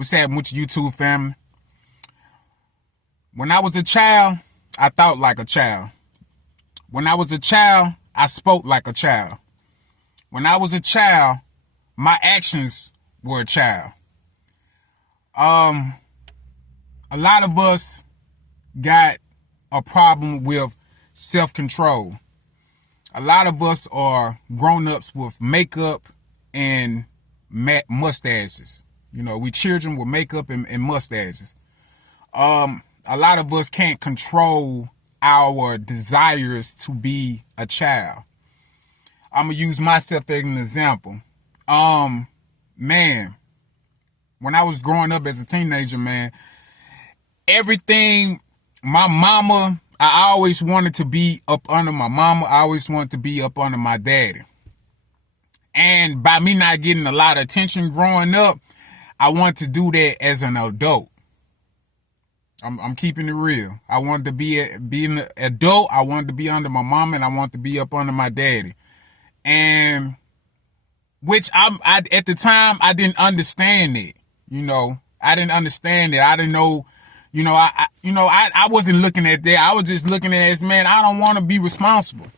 What's happening with your YouTube family? When I was a child, I thought like a child. When I was a child, I spoke like a child. When I was a child, my actions were a child. A lot of us got a problem with self-control. A lot of us are grown-ups with makeup and mustaches. You know, we children with makeup and mustaches. A lot of us can't control our desires to be a child. I'm going to use myself as an example. Man, when I was growing up as a teenager, man, everything, my mama, I always wanted to be up under my mama. I always wanted to be up under my daddy. And by me not getting a lot of attention growing up, I wanted to do that as an adult. I'm keeping it real. I wanted to be an adult. I wanted to be under my mama, and I wanted to be up under my daddy. And which I at the time I didn't understand it. You know, I didn't understand it. I didn't know. You know, I wasn't looking at that. I was just looking at it as, man, I don't want to be responsible.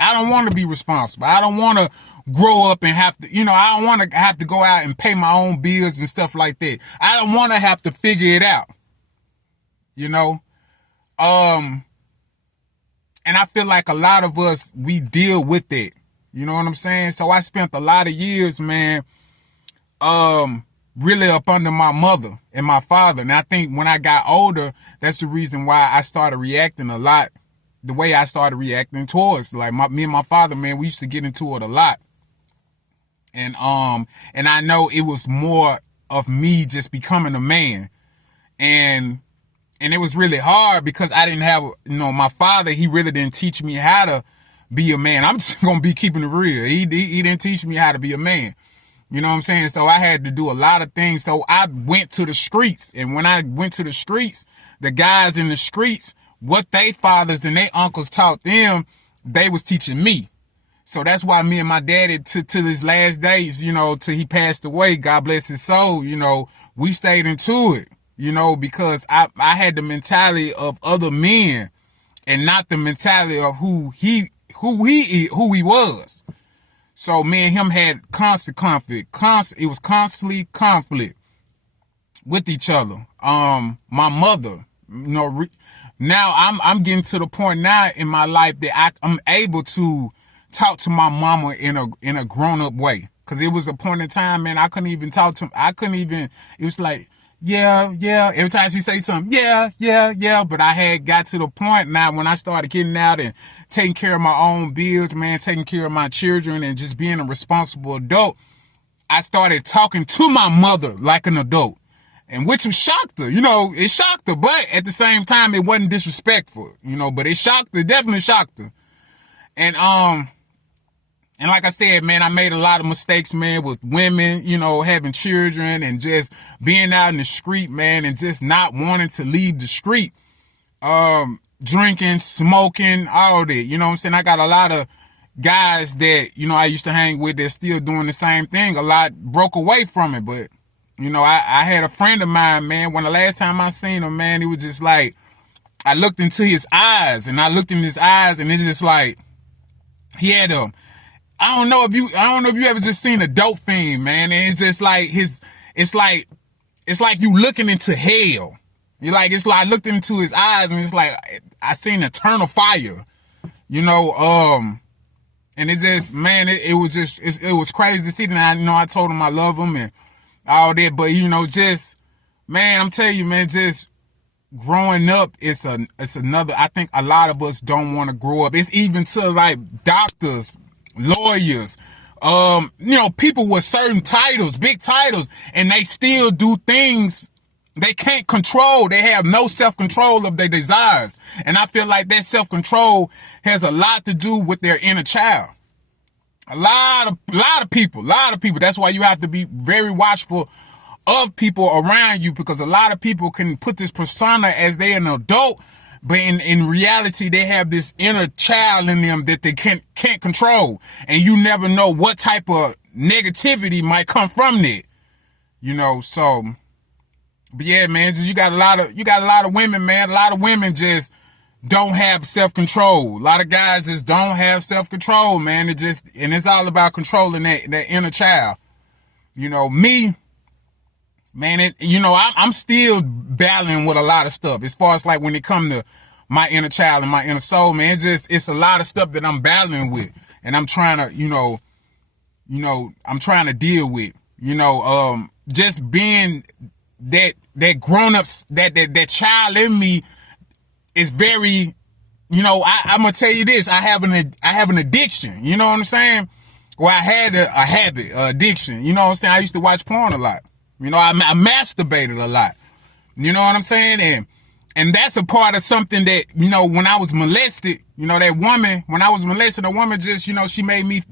I don't want to be responsible. I don't want to grow up and have to, I don't want to have to go out and pay my own bills and stuff like that. I don't want to have to figure it out. And I feel like a lot of us, we deal with it. You know what I'm saying? So I spent a lot of years, man, really up under my mother and my father. And I think when I got older, that's the reason why I started reacting a lot the way I started reacting towards. Like me and my father, man, we used to get into it a lot. And I know it was more of me just becoming a man. And it was really hard because I didn't have, my father, he really didn't teach me how to be a man. I'm just going to be keeping it real. He didn't teach me how to be a man. You know what I'm saying? So I had to do a lot of things. So I went to the streets. And when I went to the streets, the guys in the streets, what they fathers and their uncles taught them, they was teaching me. So that's why me and my daddy, to his last days, till he passed away, God bless his soul, we stayed into it, because I had the mentality of other men and not the mentality of who he was. So me and him had constant conflict. It was constantly conflict with each other. My mother, now I'm getting to the point now in my life that I'm able to talk to my mama in a grown up way. Cause it was a point in time, man, I couldn't even talk to him. It was like, yeah. Every time she say something, yeah. But I had got to the point now when I started getting out and taking care of my own bills, man, taking care of my children and just being a responsible adult. I started talking to my mother like an adult, and which shocked her, it shocked her, but at the same time, it wasn't disrespectful, but it shocked her, definitely shocked her. And like I said, man, I made a lot of mistakes, man, with women, having children and just being out in the street, man, and just not wanting to leave the street. Drinking, smoking, all that, you know what I'm saying? I got a lot of guys that, I used to hang with that still doing the same thing. A lot broke away from it, but, I had a friend of mine, man, when the last time I seen him, man, it was just like, I looked into his eyes and it's just like, he had I don't know if you ever just seen a dope fiend, man. And it's just like it's like you looking into hell. It's like I looked into his eyes and it's like I seen eternal fire, and it's just, man, it was crazy to see that. I told him I love him and all that, but just, man, I'm telling you, man, just growing up, it's another, I think a lot of us don't want to grow up. It's even to like doctors, lawyers, people with certain titles, big titles, and they still do things they can't control. They have no self-control of their desires. And I feel like that self-control has a lot to do with their inner child. A lot of people. That's why you have to be very watchful of people around you, because a lot of people can put this persona as they're an adult, but in reality, they have this inner child in them that they can't control. And you never know what type of negativity might come from that. So But yeah, man, you got a lot of women, man. A lot of women just don't have self-control. A lot of guys just don't have self-control, man. And it's all about controlling that inner child. You know, me, man, I'm still battling with a lot of stuff as far as like when it comes to my inner child and my inner soul, man. It's a lot of stuff that I'm battling with, and I'm trying to, I'm trying to deal with, just being that grown ups, that child in me is very, I'm gonna tell you this. I have an addiction. You know what I'm saying? Well, I had a habit, addiction. You know what I'm saying? I used to watch porn a lot. I masturbated a lot. You know what I'm saying? And that's a part of something that, when I was molested, that woman, when I was molested, a woman just, she made me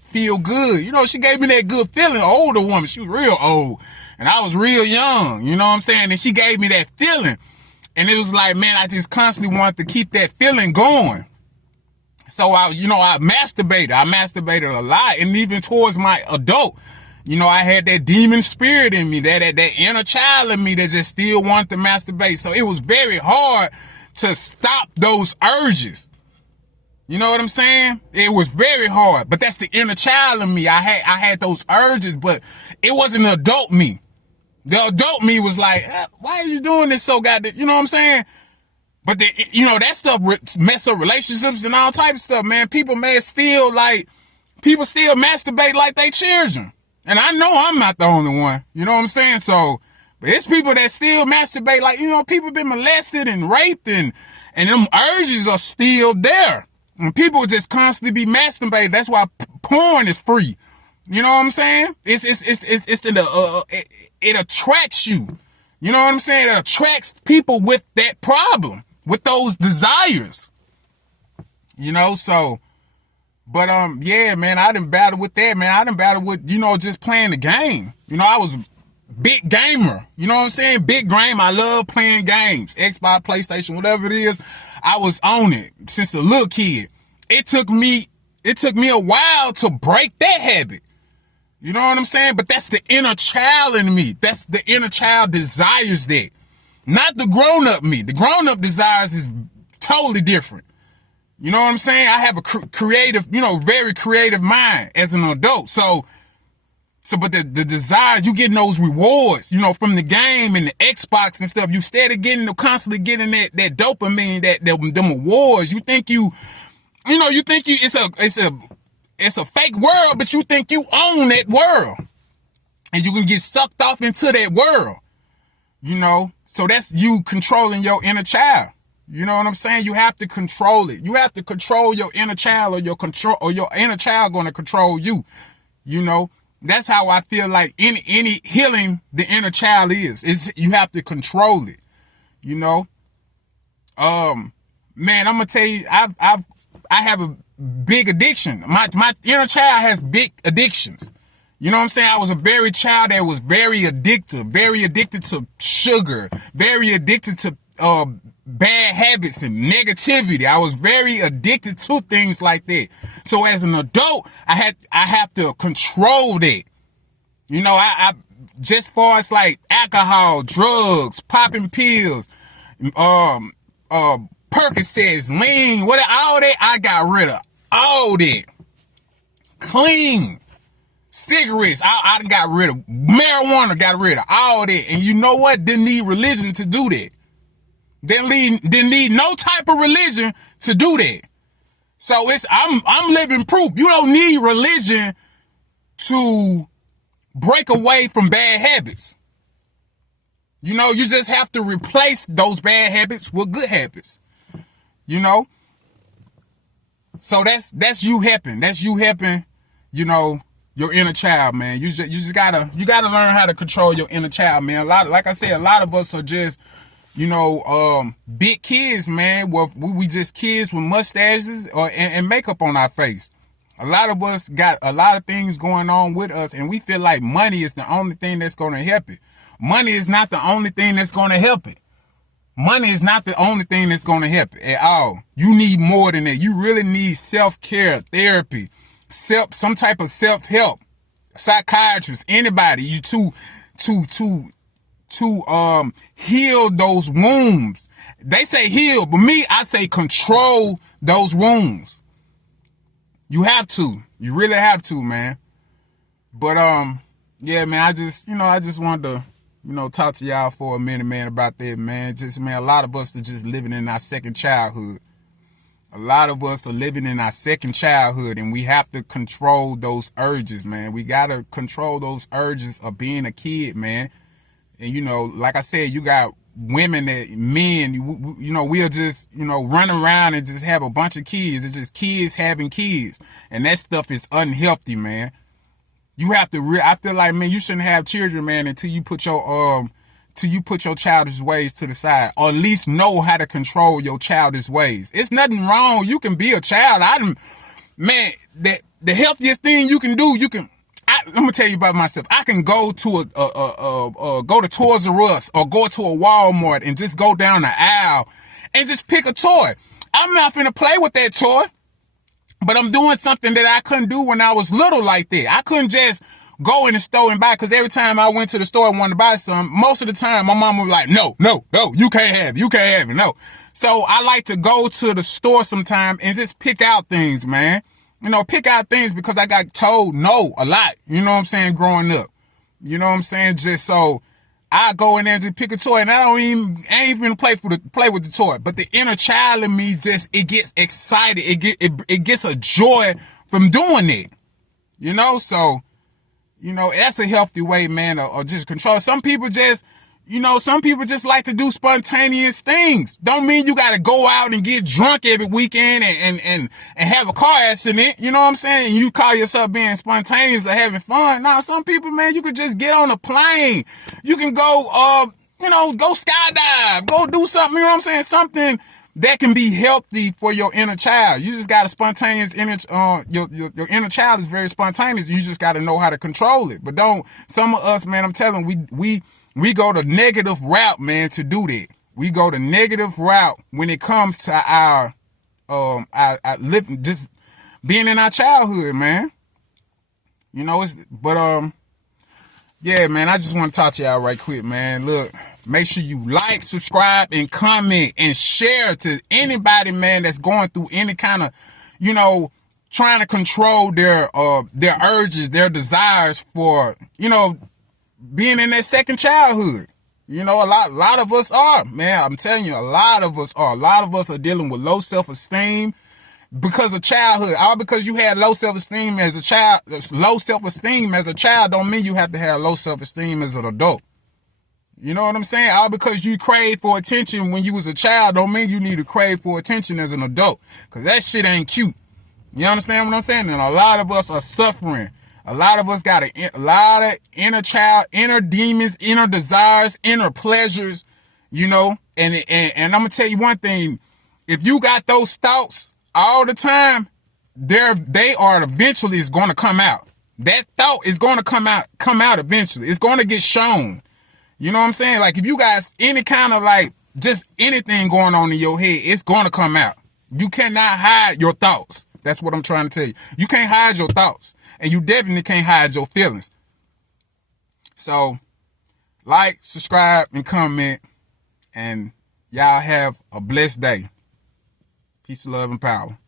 feel good. She gave me that good feeling. An older woman. She was real old. And I was real young. You know what I'm saying? And she gave me that feeling. And it was like, man, I just constantly wanted to keep that feeling going. So I masturbated. I masturbated a lot. And even towards my adult, I had that demon spirit in me, that inner child in me that just still wanted to masturbate. So it was very hard to stop those urges. You know what I'm saying? It was very hard, but that's the inner child in me. I had those urges, but it wasn't the adult me. The adult me was like, why are you doing this so goddamn, you know what I'm saying? But that stuff mess up relationships and all type of stuff, man. People still masturbate like they children. And I know I'm not the only one. You know what I'm saying? So, but it's people that still masturbate like, people been molested and raped and them urges are still there. And people just constantly be masturbating. That's why porn is free. You know what I'm saying? It attracts you. You know what I'm saying? It attracts people with that problem, with those desires. So, but yeah, man, I done battled with that, man. I done battled with, just playing the game. I was big gamer. You know what I'm saying? Big game. I love playing games. Xbox, PlayStation, whatever it is. I was on it since a little kid. It took me a while to break that habit. You know what I'm saying? But that's the inner child in me. That's the inner child desires that. Not the grown-up me. The grown-up desires is totally different. You know what I'm saying? I have a creative, very creative mind as an adult. So, but the desire, you getting those rewards, from the game and the Xbox and stuff. You constantly getting that dopamine, them awards. You think it's a fake world, but you think you own that world. And you can get sucked off into that world. So that's you controlling your inner child. You know what I'm saying? You have to control it. You have to control your inner child or your inner child going to control you. That's how I feel like any healing the inner child is you have to control it. Man, I'm going to tell you, I have a big addiction. My inner child has big addictions. You know what I'm saying? I was a very child that was very addicted to sugar, very addicted to bad habits and negativity. I was very addicted to things like that. So as an adult, I have to control that. I just far as like alcohol, drugs, popping pills, Percocets, lean, all that, I got rid of all that. Clean. Cigarettes, I got rid of. Marijuana, got rid of all that. And you know what? Didn't need religion to do that. Didn't need no type of religion to do that. So I'm living proof. You don't need religion to break away from bad habits. You just have to replace those bad habits with good habits. So that's you helping. That's you helping, your inner child, man. You gotta learn how to control your inner child, man. Like I said, a lot of us are just, big kids, man. Well, we just kids with mustaches and makeup on our face. A lot of us got a lot of things going on with us, and we feel like money is the only thing that's going to help it. Money is not the only thing that's going to help it. Money is not the only thing that's going to help it at all. You need more than that. You really need self-care, therapy, some type of self-help, psychiatrist, anybody. You to to heal those wounds. They say heal, but me, I say control those wounds. You have to. You really have to, man. But yeah, man, I just wanted to, talk to y'all for a minute, man, about that, man. Just, man, a lot of us are just living in our second childhood. A lot of us are living in our second childhood, and we have to control those urges, man. We got to control those urges of being a kid, man. And, like I said, you got women that men, we'll just, run around and just have a bunch of kids. It's just kids having kids. And that stuff is unhealthy, man. You have to, I feel like, man, you shouldn't have children, man, until you put your childish ways to the side, or at least know how to control your childish ways. It's nothing wrong. You can be a child. Man, the healthiest thing you can do, I'm gonna tell you about myself. I can go to go to Toys R Us or go to a Walmart and just go down the aisle and just pick a toy. I'm not finna play with that toy, but I'm doing something that I couldn't do when I was little like that. I couldn't just go in the store and buy, because every time I went to the store and wanted to buy something, most of the time my mom was like, no, you can't have it, no. So I like to go to the store sometime and just pick out things, man. Pick out things because I got told no a lot, you know what I'm saying, growing up. You know what I'm saying? Just so I go in there and just pick a toy, and I ain't even play with the toy. But the inner child in me it gets excited. It gets a joy from doing it. So that's a healthy way, man, or just control. Some people just like to do spontaneous things. Don't mean you got to go out and get drunk every weekend and have a car accident. You know what I'm saying? You call yourself being spontaneous or having fun. Now, some people, man, you could just get on a plane. You can go, go skydive, go do something. You know what I'm saying? Something that can be healthy for your inner child. You just got a spontaneous inner, your inner child is very spontaneous. You just got to know how to control it. But some of us, man, I'm telling you, we go the negative route, man, to do that. We go the negative route when it comes to our living, just being in our childhood, man. Yeah, man, I just want to talk to y'all right quick, man. Look, make sure you like, subscribe, and comment, and share to anybody, man, that's going through any kind of, trying to control their urges, their desires for, being in their second childhood. A lot of us are, man. I'm telling you, a lot of us are. A lot of us are dealing with low self-esteem because of childhood. All because you had low self-esteem as a child. Low self-esteem as a child don't mean you have to have low self-esteem as an adult. You know what I'm saying? All because you crave for attention when you was a child don't mean you need to crave for attention as an adult. Because that shit ain't cute. You understand what I'm saying? And a lot of us are suffering. A lot of us got a lot of inner child, inner demons, inner desires, inner pleasures, and I'm going to tell you one thing. If you got those thoughts all the time, they are eventually is going to come out. That thought is going to come out eventually. It's going to get shown. You know what I'm saying? Like if you got any kind of just anything going on in your head, it's going to come out. You cannot hide your thoughts. That's what I'm trying to tell you. You can't hide your thoughts, and you definitely can't hide your feelings. So, like, subscribe, and comment, and y'all have a blessed day. Peace, love, and power.